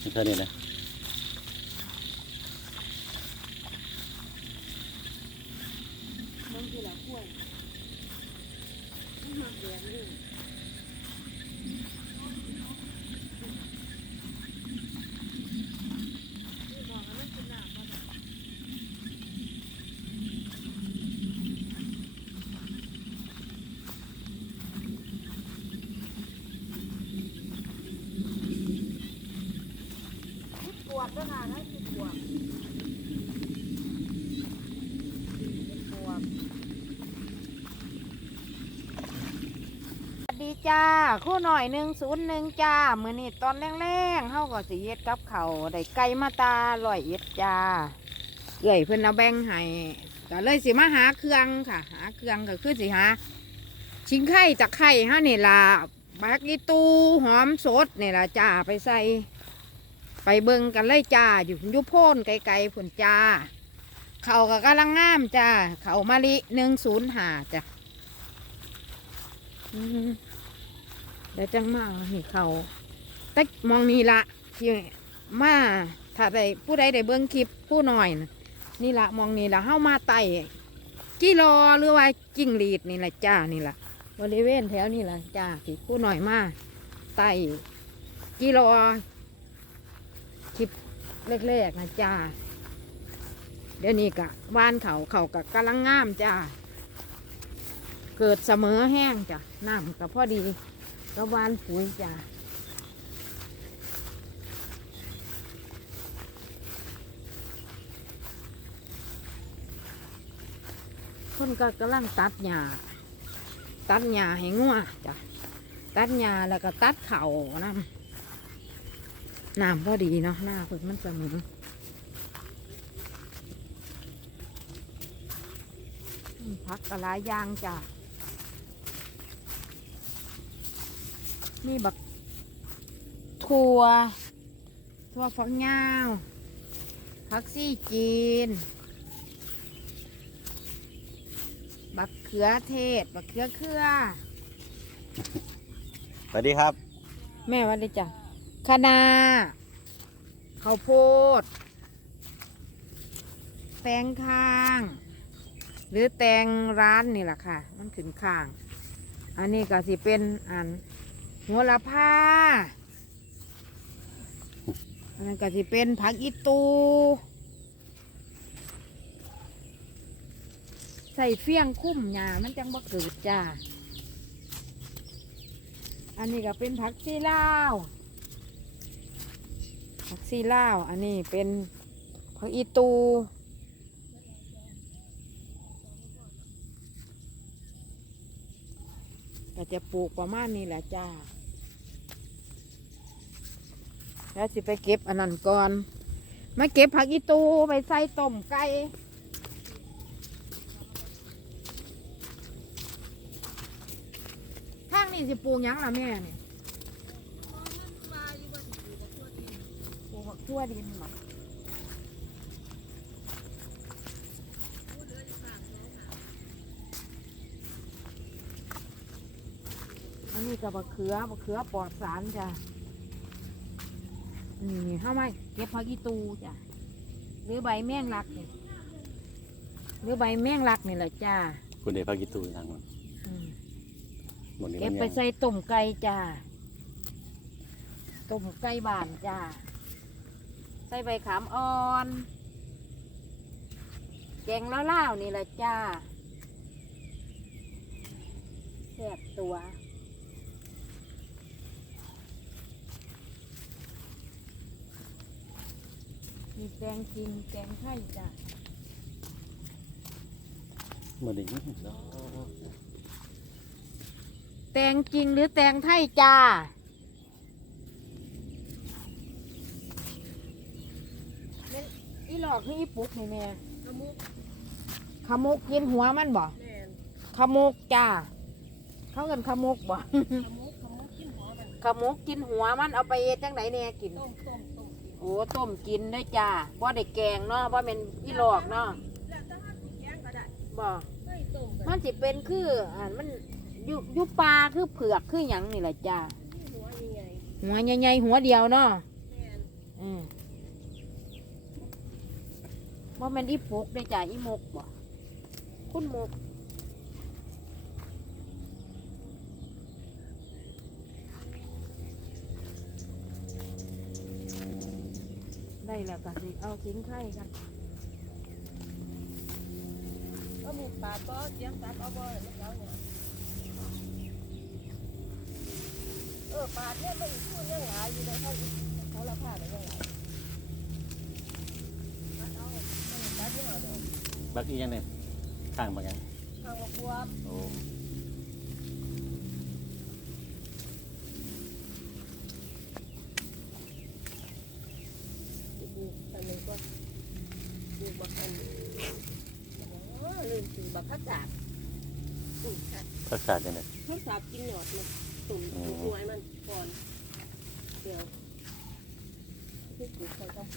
แค่นี้นะ บางทีละกล้วยไม่มาแดงเลย คิดบวกก็งานนะคิดบวกคิดบวกสวัสดี จ้าคู่หน่อยหนึ่งศูนย์หนึ่งจ้ามือนี้ตอนแรงๆเฮาก็สิเฮ็ดกับเขาได้ไก่มาตาลอยเอ็ดจ้าเอื่อยเพิ่นเอาแบ่งให้ก็เลยสิมาหาเครื่องค่ะ หาเครื่องก็คือสิหาชิงไข่จากไข่ฮะนี่ล่ะบักอีตูหอมสดนี่ล่ะจ้าไปใส่ ไปเบิ่งกันเลยจ้าอยู่ยุโพ่นไกลๆผุนจ้าเขาก็กำลังงามจ้าเขามะลิหนึ่งศูนย์หาจ้ะอืมเดี๋ยวจังมาเอานี่เขาแต่มองนี่ละที่มาถ้าได้ผู้ใดได้เบิ่งคลิปผู้หน่อยนะนี่ละมองนี่ละเฮ้ามาไต่กิโลหรือว่าจิ้งหรีดนี่แหละจ้านี่ละบริเวณแถวนี่ละจ้าที่ผู้หน่อยมาไต่กิโลคลิปแรกๆนะจ้าเดี๋ยวนี้กะว่านเขาเขากะกำลังงามจ้าเกิดเสมอแห้งจ้ะน้ำกับพอดี ก็วานปุ๋ยจ้าคนก็กำลังตัดหญ้าตัดหญ้าให้งัวจ้ะตัดหญ้าแล้วก็ตัดเขานะน้ำพอดีเนาะหน้าเพิ่นมันเสมออืมพักกะลายยางจ้ะ นี่บักถั่วถั่วฝักยาวผักซี่จีน บักเขือเทศ บักเขือเครือ สวัสดีครับ แม่ว่าได้จ้ะคะนาข้าวโพด แตงข้าง หรือแตงร้านนี่แหละค่ะ มันขึ้นข้าง อันนี้ก็สิเป็นอัน หัวละผ้าอันนั้นก็สิเป็นผักอีตูใส่เฟี้ยงคุ้มหญ้ามันจังบ่เกิดจ้า อันนี้ก็เป็นผักซีลาวผักซีลาว อันนี้เป็นผักอีตูก็จะปลูกประมาณนี้แหละจ้า แล้วสิไปเก็บอันนั้นก่อน มาเก็บผักอีตูไปใส่ต้มไก่ข้างนี้สิปลูกยังล่ะแม่เนี่ยปลูกผักทั่วดินหรออันนี้กับบักเขือบักเขือปลอดสารจ้ะ นี่เข้ามาเก็บผักอีตูจ้ะหรือใบแมงลักนี่หรือใบแมงลักนี่แหละจ้าคุณเดชพักกิตูทางมันอืมหมดนี้เก็มับนไปยังใส่ต้มไก่จ้าต้มไก่บานจ้าใส่ใบขามอ่อน แกงล่าวๆนี่แหละจ้าแซ่บตัว มีแกงจริงแกงไข่จ้าหมดนี้มันแตงจริงหรือแตงไทยจ้า อีหลอกคืออีปุกนี่แม่ขมุกขมุกกินหัวมันบ่แม่นขมุกจ้า เขากันขมุกบ่ขมุกขมุกกินหัวมันขมุกกินหัวมันเอาไปเฮ็ดจังไหนเนี่ยกิน ต้มต้มต้มกิน โอ้ต้มกินได้จ้าบ่ได้แกงเนาะบ่เป็นอีหลอกเนาะแล้วถ้าห้าสิแกงก็ได้บ่ไม่ต้มก็มันสิเป็นคืออ่ามันอยู่อยู่ปลาคือเผือกคือหยังนี่แหละจ้าหัวยังไงหัวใหญ่ๆหัวเดียวเนาะแม่นเอืมว่ามันอีปกได้จ่ายอีมกบ่คุณมก แล้วก็สิเอาสินไข่กันก็มีปลาก็เตรียมตักเอาบ่เลยแล้วเนี่ยเออปลาเนี่ยมันพูดยังหลายอยู่ในเขาเขาละผ้าเลยยังหลายปลาเอาปลาเนี่ยเอาเดี๋ยวบักอีกยังเนี่ยข้างบักยังทางบักบวบ โอ้ ดูอันนึงก็ดูบักอันเออลืมสีบักข้าจากอืมค่ะ ทักษะยังไง ข้าวสาบกินหยอดเลยตุ่ม อืม ตุ่มหวยมันก่อนเดี๋ยวที่ปลูกใส่ก็ปล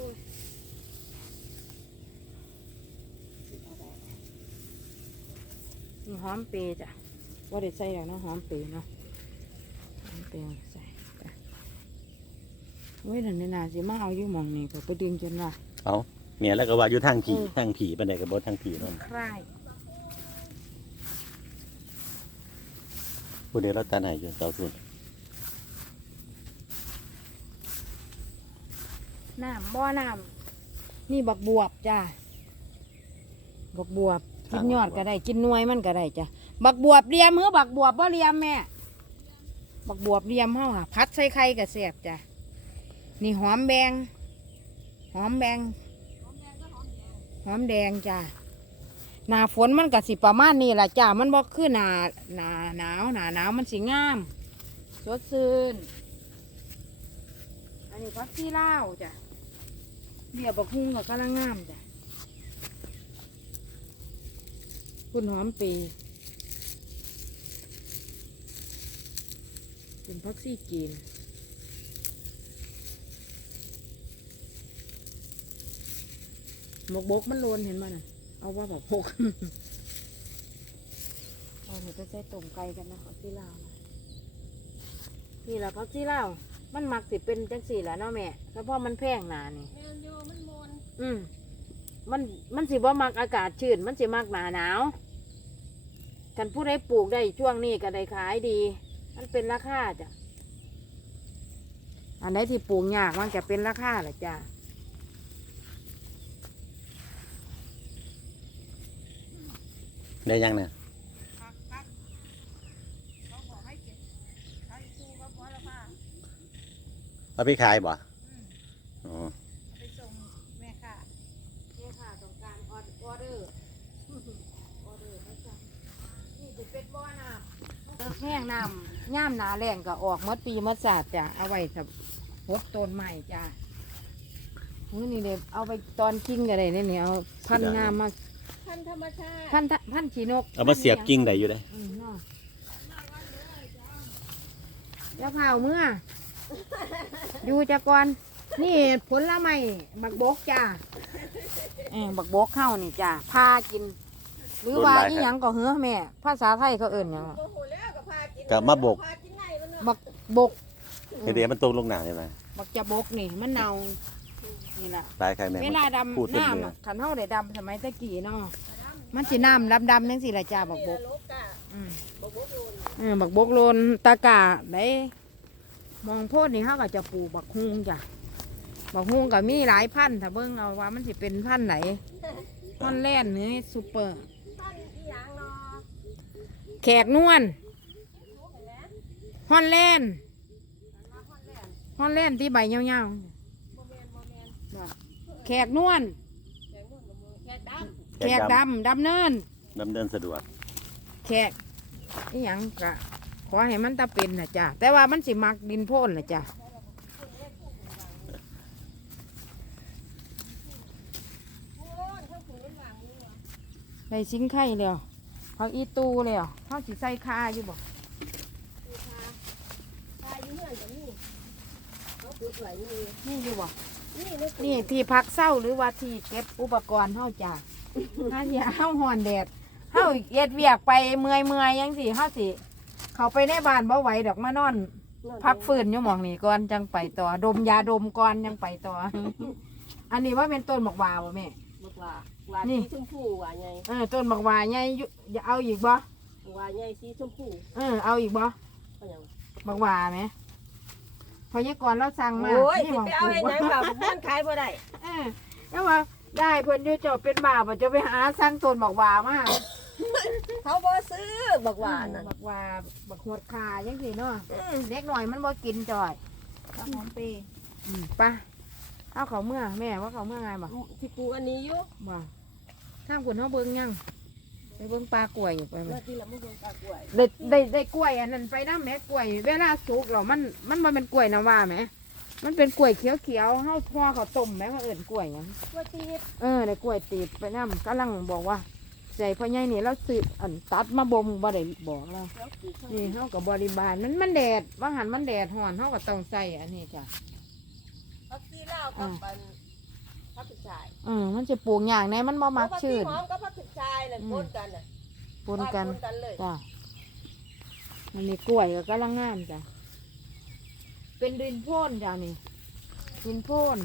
ูก นี่หอมเปรย์จ้ะว่าได้ใส่แล้วเนาะหอมเปรย์เนาะหอมเปรย์ใส่จ้ะเว้ยนั่นนี่นาสิมาเอาอยู่หมองนี่ก็ไปดึงจนว่า เอาเมียแล้วก็ว่าอยู่ทางผีเออ ทางผีปันไดกับบททางผีนั่นคลายผู้เดียวเราตาไหนอยู่เสาสุดน้ำบ่อน้ำนี่บักบวบจ้ะบักบวบ กินยอดก็ได้ กินหน่วยมันก็ได้จ้ะ บักบวบเลียมเหือบักบวบบ่เลียมแม่ บักบวบเลียมเฮาค่ะพัดใส่ไข่ก็แซ่บจ้ะ นี่หอมแบง หอมแบง หอมแดงจ้ะ หน้าฝนมันก็สิประมาณนี้แหละจ้ะ มันบ่คือหน้าหน้าหนาวหน้าหนาวมันสิงาม สดชื่น อันนี้พักที่เล่าจ้ะเบียบักฮุ่งก็กำลังงามจ้ะ คุณหอมปีเป็นพักซี่จีนหมกบกมันโลนเห็นมั้ยน่ะเอาว่าแบบพกเอาหนูไปใส่ต้มไก่กันนะพักที่ลาวนะนี่แหละพักที่ลาวมันมักสิเป็นจังสี่แหละเนาะแม่เพราะมันแพงหนานี่แม่นโยมันมนอืมมันมันสิบ่มักอากาศชื้นมันสิมักหนาหนาว กันผู้ใดปลูกได้ช่วงนี้ก็ได้ขายดี มันเป็นราคาจ้ะ อันไหนที่ปลูกยากมันจะเป็นราคาแหละจ้ะได้ยังเนี่ยพักพักเขาบอกให้เก็บใช้ตู้ก็พอละผ้าเอาไปขายบ่อ๋อ เอาไปส่งแม่ค่ะ นี่ค่ะตรงกลางออเดอร์ ออเดอร์นะจ๊ะนี่จะเป็นบ่อน้ำ แห้งน้ำย่ามหนาแรงก็ออกหมดปีหมดศาสตร์จ้ะเอาไว้สับหดต้นใหม่จ้ะมื้อนี่เดี๋ยวเอาไปตอนกิ้งก็ได้เนี่ยนี่เอาพันธุ์งามมาพันธรรมชาติพันธุ์พันธุ์ขีนกเอามาเสียบกิ่งได้อยู่ได้อืมเนาะแล้วเผาเมื่ออยู่จะก่อน นี่ผลไม้บักบกจ้าเออบักบกเข้านี่จ้าพากิน หรือว่าอีหยังก็เหือแม่ ภาษาไทยเขาเอิ่นหยังอะโอ้โหแล้วก็พากินกับมาบกพากินไงมันเนาะบักบกเดี๋ยวมันตกลงหนาใช่ไหมบักจะบกนี่มันเน่านี่แหละตายใครแม่เวลาพูดดำเป็นน้ำเนื้ออะขันเท่าได้ดำสมัยตะกี้เนาะมันสีน้ำดำดำๆจังสิละจ้าบักบกโลกะอืมบกบกโยนเออบักบกโลนตากาได้มองโพดนี่เขาก็จะปลูกบักฮุงจ้ะบักฮุงก็มีหลายพันธุ์ถ้าเบิ่งเอาว่ามันสิเป็นพันธุ์ไหนฮอนแลนด์เนื้อซูเปอร์ ท่านอีหยังเนาะ แขกนวลฮอนแลนด์มาฮอนแลนด์ฮอนแลนด์ที่ใบยาวโมเมนโมเมนๆว่าแขกนวลแขกม่วนกับมือแขกดแขกดำดำเนินดำเนินสะดวก แขกนี่ยังกะขอให้มันตาเป็นนะจ้ะแต่ว่ามันสิมักดินโพ่นนะจ้ะำโอ้ยเขาผืนหลังนี่วะใส่ซิงไข่แล้ว พักอีตูแล้วเขาสิใส่คาอยู่บ่ดูค่ะพาอยู่เฮือนกับนี่เขาปลูกไหลนี่นี่อยู่บ่นี่ในตู้นี่ที่พักเศร้าหรือว่าที่เก็บอุปกรณ์เฮาจ้ะถ้าอย่าเฮาหอนแดดเฮาเย็ดเวียกไปเมื่อยเมื่อยๆยังสิเฮาสิ เขาไปในบ้านบ่ไหวดอกมานอน พักฟื้นอยู่หมองนี่ก่อนจังไปต่อ ดมยาดมก่อนยังไปต่อ อันนี้ว่าเป็นต้นบักหวาบ่แม่บอก ว่าว่านี่ สีชมพูว่าไงเออต้นบักหวาใหญ่อยู่อย่าเอาอีกบ่ว่าไงสีชมพูเออเอาอีกบ่ก็ยังบักหวาไหมพยากรณ์เราสั่งมาโอ้ยนี่สิหมองไปปเอาลูให้กหยังแบบมันขายบ่ได้เออแล้วว่าได้เพิ่นอยู่เจ้าเป็นบ่าวบ่จะไปหาสั่งต้นบักหวามาเขาบ่ซื้อบอกว่านั่นบักหวาบักหวดขาจังซี่เนาะอืมเด็กหน่อยมันบ่กินจ่อยข้าวหอมปีอืมไป เอาเขาเมื่อแม่ว่าเขาเมื่อไงบ่ที่ปลูกอันนี้อยู่บ่ข้ามคุณเขาเบิ่งยังไปเบิ่งปลากล้วยอยู่ไปไหมเมื่อที่ละมึงเบิ่งปลากล้วยได้ได้ได้กล้วยอันนั้นไปน้ำแม่กล้วย เวลาสุกแล้วมันมันบ่เป็นกล้วยน้ำว่าแหมมันเป็นกล้วยเขียวเขียวๆเฮาทอเขาวต้มแหม่ว่าเอิ้นกล้วยหยังกล้วยตีดเออได้กล้วยติดไปน้ำกำลังบอกว่าใจพ่อใหญ่นี่เราซื้ออันตัดมาบ่มบ่ได้บอกเราแล้วปลูกข้างนี่เฮากับบริบาลมันมันแดดว่าหันมันแดดฮ้อนเฮาก็ต้องใส่อันนี้จ้ะผักชีลาวกับปันผักถึกชายเออมันจะปลูกอย่างไหนมันบ่มักผัชื้ชีนหอมกับผักถึกชายนั่นอืมปนกันน่ะปนกันปนกันเลยจ้ะมันนี่กล้วยก็กำลังงามจ้ะเป็นดินโพ่นจ้ะนี่ดินโพ่น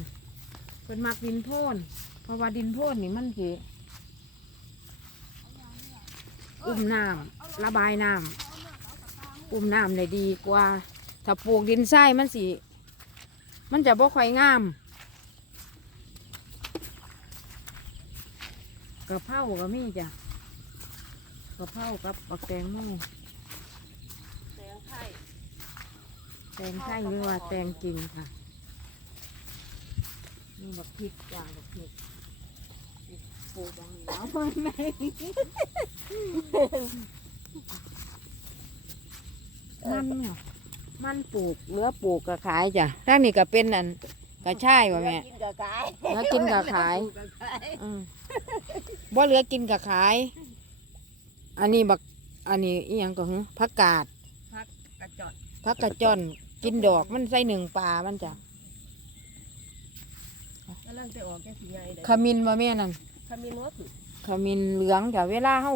เป็นมักดินโพ่นเพราะว่าดินโพ่นนี่มันสิอุ้มน้ำระบายน้ำอุ้มน้ำได้ดีกว่า ถ้าปลูกดินทรายมันสิมันจะบ่ค่อยงาม กระเพราก็มีจ้ะกระเพรากับปักแตงโมแตงไทยแตงไทยหรือว่าแตงจริงค่ะนี่บักพริกจ้าบักพริกปลูกบางนี้เอาไปไหมมันเนี่ยมันปลูกเหลือปลูกก็ขายจ้ะทางนี้ก็เป็นอันกระช่ายวะแม่กินกับขายแล้วกินกับขายกับขายอืม บ่เหลือกินก็ขาย อันนี้บัก อันนี้อีหยังก็หึผักกาดผักกระจอดผักกระจ่อนกินดอกมันใส่หนึ่งปลามันจ้ะกำลังจะออกแค่สีใหญ่เลยขมิ้นมาแม่นั่นขมิ้นหัวผึ่งขมิ้นเหลืองจ้ะเวลาเฮา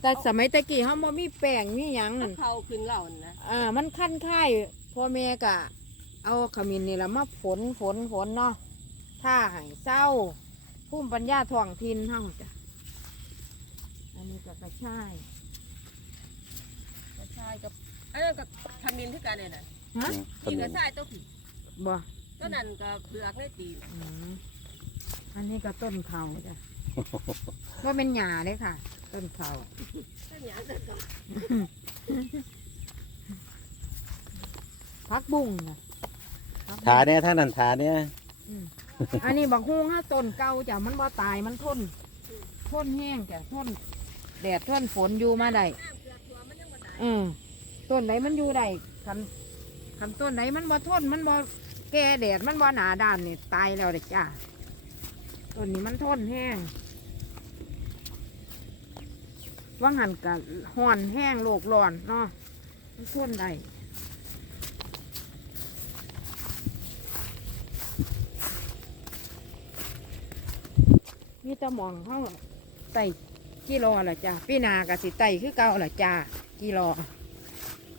แต่สมัยตะกี้เฮาบ่มีแป้งมีหยังนั่น เขาขึ้นเหล่านั่นนะอ่า มันคั้นค่ายพ่อแม่กะ เอาขมิ้นนี่ละมาฝนฝนฝนเนาะถ้าให้เศร้า ภูมิปัญญาท้องถิ่นเฮาจ้ะอันนี้ก็กระชายกระชายกับอันนั้นกับขมิ้นที่กันเนี่ยนะฮะกินกระชายตัวผีบ่ตัวนั้นก็เปลือกได้ตีนอืมอันนี้ก็ต้นเขาจ้ะว่าเป็นหญ้าเด้ค่ะ ต้นเขาตัวหยาตัวพักบุ้งนะผักบุ้งถาเนี่ยท่านันถาเนี่ย อันนี้บักฮุ้งฮะต้นเก่าจ้ะมันบ่ตายมันทน ทนแห้งจ้ะทนแดดทนฝนอยู่มาได้อืมต้นไหนมันอยู่ได้คันคันต้นไหนมันบ่ทนมันบ่แก่แดดมันบ่หนาด้านนี่ตายแล้วเด็กจ้ะต้นนี้มันทนแห้งว่างหันกับห่อนแห้งโลกร้อนเนาะมันทนได้ จะมองเขาไต่กี่รอละจ้าพี่นากะสิไต่คือเก่าละจ้ากี่รอ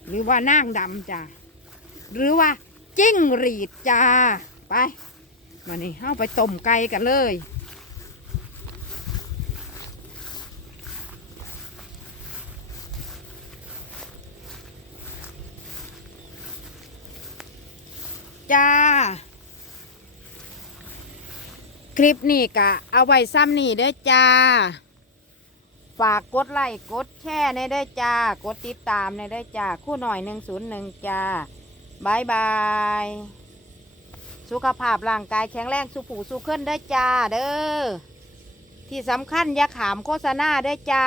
หรือว่านางดำจ้าหรือว่าจิ้งหรีดจ้าไปมานี่เข้าไปต้มไก่กันเลย จ้า ค ลิปนี้กะเอาไว้ซ้ำนี่เด้อจ้า ฝากกดไลค์กดแชร์ในเด้อจ้า กดติดตามในเด้อจ้า คู่หน่อยหนึ่งศูนย์หนึ่งจ้าบายบาย สุขภาพร่างกายแข็งแรงสุขผูสุขขึ้นเด้อจ้าเด้อที่สำคัญอย่าขามโฆษณาเด้อจ้า